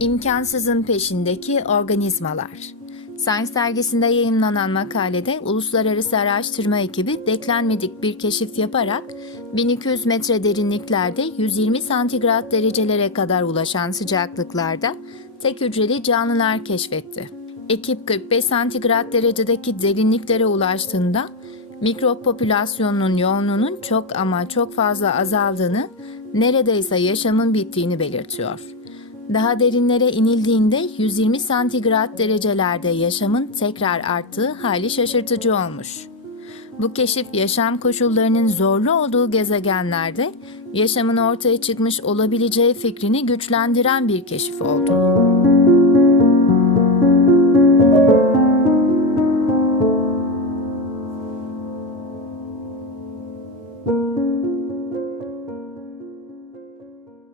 İmkansızın peşindeki organizmalar. Science dergisinde yayınlanan makalede uluslararası araştırma ekibi beklenmedik bir keşif yaparak 1200 metre derinliklerde 120 santigrat derecelere kadar ulaşan sıcaklıklarda tek hücreli canlılar keşfetti. Ekip 45 santigrat derecedeki derinliklere ulaştığında mikrop popülasyonunun yoğunluğunun çok ama çok fazla azaldığını, neredeyse yaşamın bittiğini belirtiyor. Daha derinlere inildiğinde 120 santigrat derecelerde yaşamın tekrar arttığı hali şaşırtıcı olmuş. Bu keşif yaşam koşullarının zorlu olduğu gezegenlerde yaşamın ortaya çıkmış olabileceği fikrini güçlendiren bir keşif oldu.